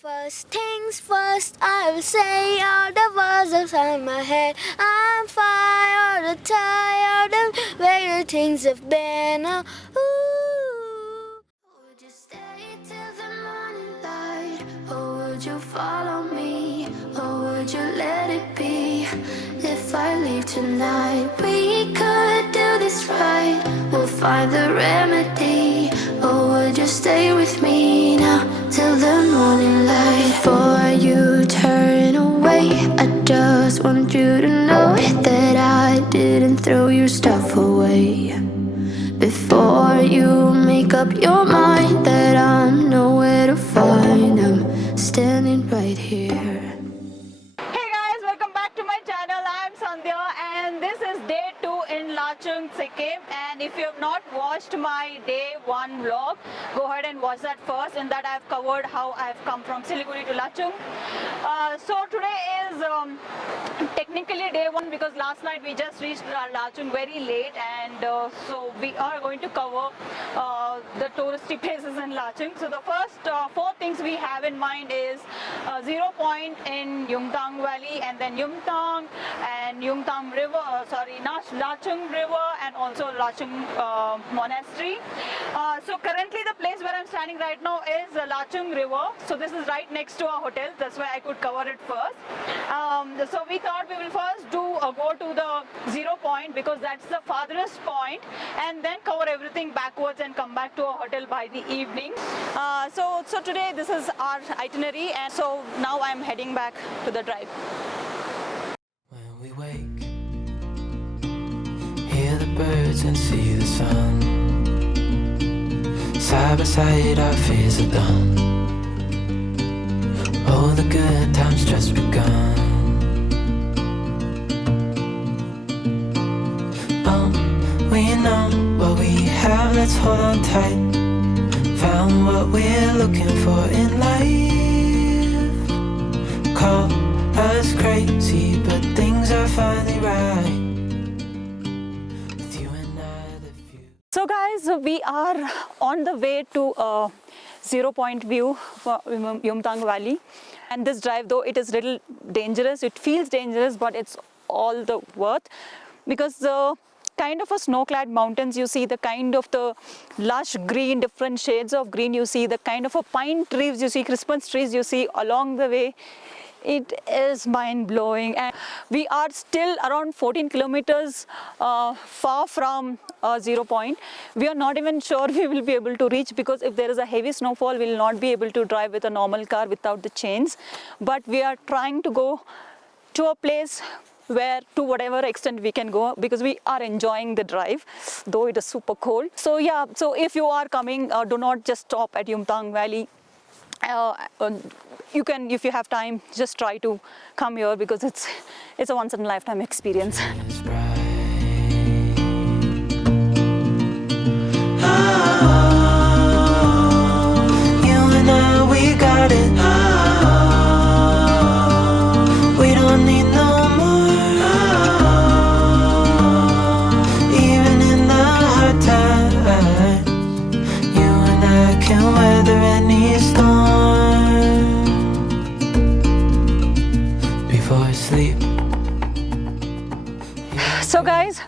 First things first, I will say all the words inside my head. I'm fired or tired of where things have been. Oh, ooh. Would you stay till the morning light? Or would you follow me? Or would you let it be? If I leave tonight, we could do this right. We'll find the remedy. Or would you stay with me now till the morning light? Before you turn away, I just want you to know that I didn't throw your stuff away. Before you make up your mind that I'm nowhere to find, I'm standing right here. Hey guys, welcome back to my channel. I'm Sandhya and this is day 2 in Lachung, Sikkim. And if you have not watched my day 1 vlog, go ahead and watch that first. In that I've covered how I've come from Siliguri to Lachung. So today is technically day 1 because last night we just reached Lachung very late, and so we are going to cover the touristy places in Lachung. So the first 4 things we have in mind is 0 point in Yumthang Valley, and then Yumthang and Yumthang River, Lachung River, and also Lachung Monastery. So currently the place where I'm standing right now is Lachung River. So this is right next to our hotel. That's why I could cover it first. So we thought we will first go to the 0 point because that's the farthest point, and then cover everything backwards and come back to our hotel by the evening. So today this is our itinerary, and so now I'm heading back to the drive. When we wake, hear the birds and see the sun. Side by side our fears are done. All the good times just begun. We know what we have, let's hold on tight. Found what we're looking for in life. Call us crazy, but things are finally right. With you and I, the view. So guys, we are on the way to 0 point view for Yumthang Valley, and this drive, though it is little dangerous, it feels dangerous, but it's all the worth, because the kind of a snow-clad mountains you see, the kind of the lush green, different shades of green you see, the kind of a pine trees you see, Christmas trees you see along the way, it is mind-blowing. And we are still around 14 kilometers far from 0 point. We are not even sure we will be able to reach, because if there is a heavy snowfall, we will not be able to drive with a normal car without the chains. But we are trying to go to a place where, to whatever extent we can go, because we are enjoying the drive, though it is super cold. So yeah, so if you are coming, do not just stop at Yumthang Valley. You can, if you have time, just try to come here, because it's a once in a lifetime experience. It's bright. You and I, we got it. We don't need no more. Even in the hard times, you and I can weather any storm. Before I sleep. So guys,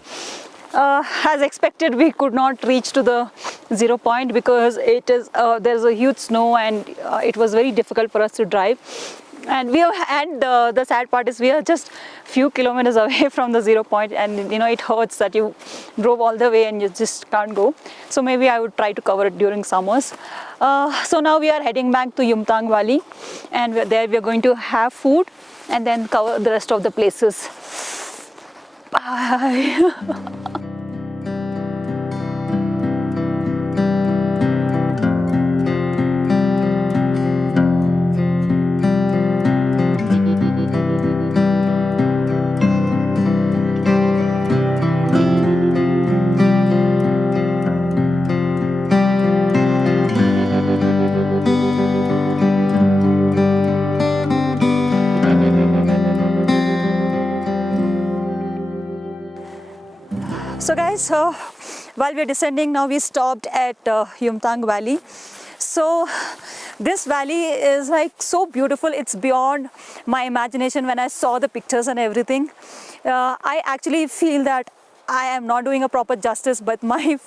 as expected, we could not reach to the 0 point because it is there's a huge snow, and it was very difficult for us to drive. And the sad part is we are just few kilometers away from the 0 point, and you know, it hurts that you drove all the way and you just can't go. So maybe I would try to cover it during summers. So now we are heading back to Yumthang Valley, and there we are going to have food and then cover the rest of the places. Bye. So guys, while we are descending now, we stopped at Yumthang Valley. So This valley is like so beautiful. It's beyond my imagination when I saw the pictures and everything. I actually feel that I am not doing a proper justice with my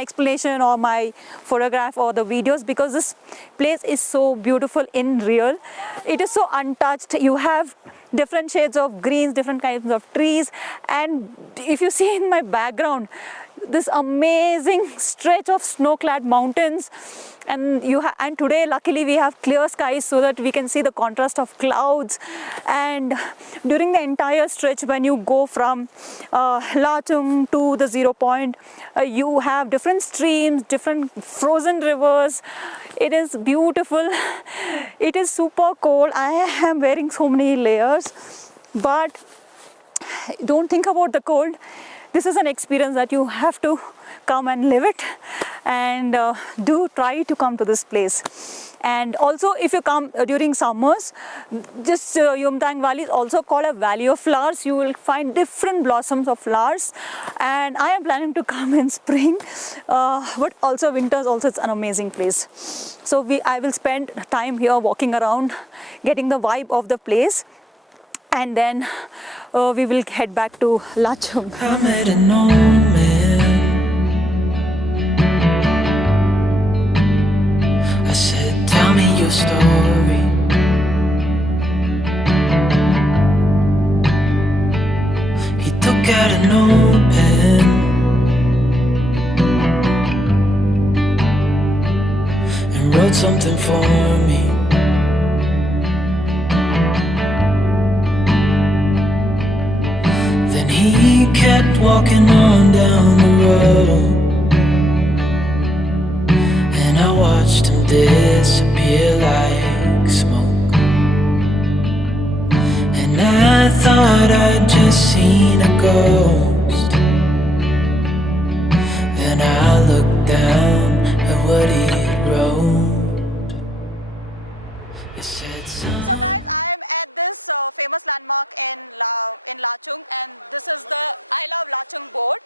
explanation or my photograph or the videos, because this place is so beautiful in real. It is so untouched. You have different shades of greens, different kinds of trees, and if you see in my background this amazing stretch of snow-clad mountains, and and today luckily we have clear skies so that we can see the contrast of clouds. And during the entire stretch, when you go from Lachung to the 0 point, you have different streams, different frozen rivers. It is beautiful. It is super cold. I am wearing so many layers, but don't think about the cold. This is an experience that you have to come and live it, and do try to come to this place. And also, if you come during summers, this Yumthang Valley is also called a valley of flowers. You will find different blossoms of flowers, and I am planning to come in spring, but also winters also it's an amazing place. So I will spend time here walking around, getting the vibe of the place, and then we will head back to Lachung. I met an old man. I said, tell me your story. He took out an old pen and wrote something for me. Then he kept walking on down the road, and I watched him disappear like smoke. And I thought I'd just seen a ghost. Then I looked down at what he wrote. It said something. So guys, I am at this famous landmark in Lachung, and this is the I Love Lachung board.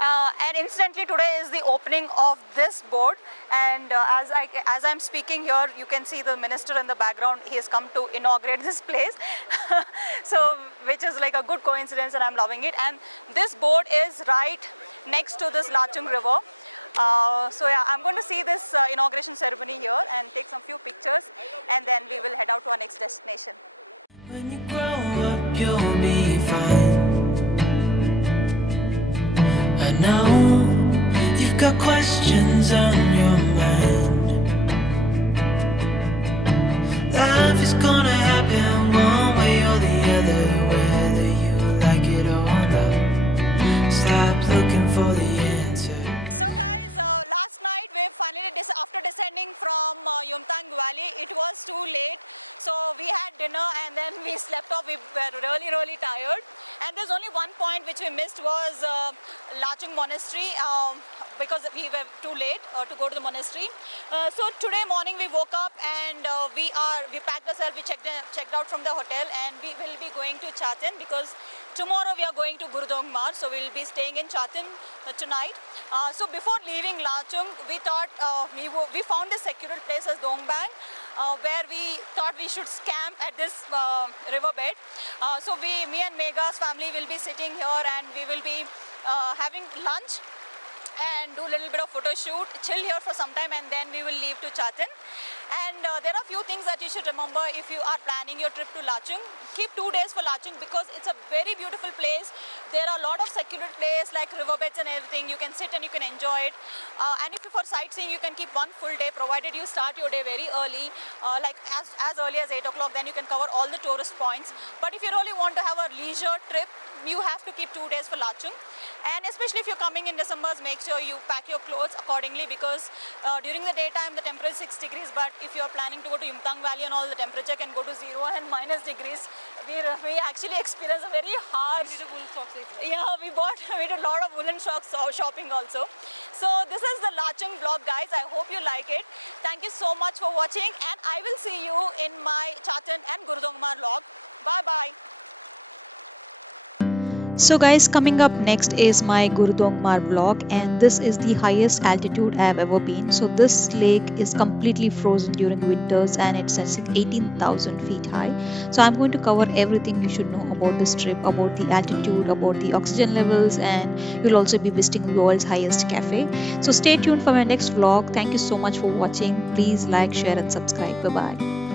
And incidentally, today is the opening of this board, and as I'm speaking here, you can see the minister in the background. He has come to inaugurate this place, so which is like a good coincidence, and I'm loving it. And this board is right next to this Lachung river. So yeah, I'm going to see this inauguration ceremony here and take some few pictures, and then we will head out to our next destination. When you grow up, you'll be fine. I know you've got questions on your mind. Life is gonna happen one way or the other, whether you like it or not. Stop looking for the answer. So guys, last night we finally, after descending from Yumthang Valley, it was too late. So we had dinner and then we slept off. We were really tired. And there's only one point which we missed was Lachung Monastery, because we were too late to go to the monastery. So today morning we woke up and we packed ourselves, we checked out from the hotel, and we will be going to Chatin because tomorrow we are going to Gurudongmar, so we will be staying in Chatin tonight. So before leaving Lachung, we thought we found this secure place as Dongbang, where we thought we should camp at this riverbed. So me and Megha's family will be sitting here, and we will be having lunch and do a little bit of photo shoot, chill here for some time, and then we will leave to Chatin. And there are a few things that you should remember if you are planning your trip to Lachung. Keep 2 days for Lachung because it's a very beautiful place. There are a lot of secluded places like riverbeds and everything. You can sit and you can enjoy it. And if you for sightseeing, you can keep 1 full day, provided you start your day very early, like as early as 8 o'clock. Then you can cover all the tourist points. But if you really want to have a leisure trip, you have to keep 2 days for Lachung. And especially if you're coming in December, make sure you pack your clothes accordingly, because during the daytime the temperature is 6 degrees, but if you're planning to go to Yumthang Valley and all, the temperature can go to 0 and minus degrees. We actually experienced a very harsh. We did a wool socks. Yeah, we did a lot of woolen socks shopping also. So this is the Lachung vlog, guys. I hope you like it. Thank you so much for watching, and I will see you in my Chatin and Gurudongmar vlog. Bye bye. So guys, coming up next is my Gurudongmar vlog, and this is the highest altitude I have ever been. So this lake is completely frozen during winters and it's at 18,000 feet high. So I'm going to cover everything you should know about this trip, about the altitude, about the oxygen levels, and you'll also be visiting the world's highest cafe. So stay tuned for my next vlog. Thank you so much for watching. Please like, share and subscribe. Bye bye.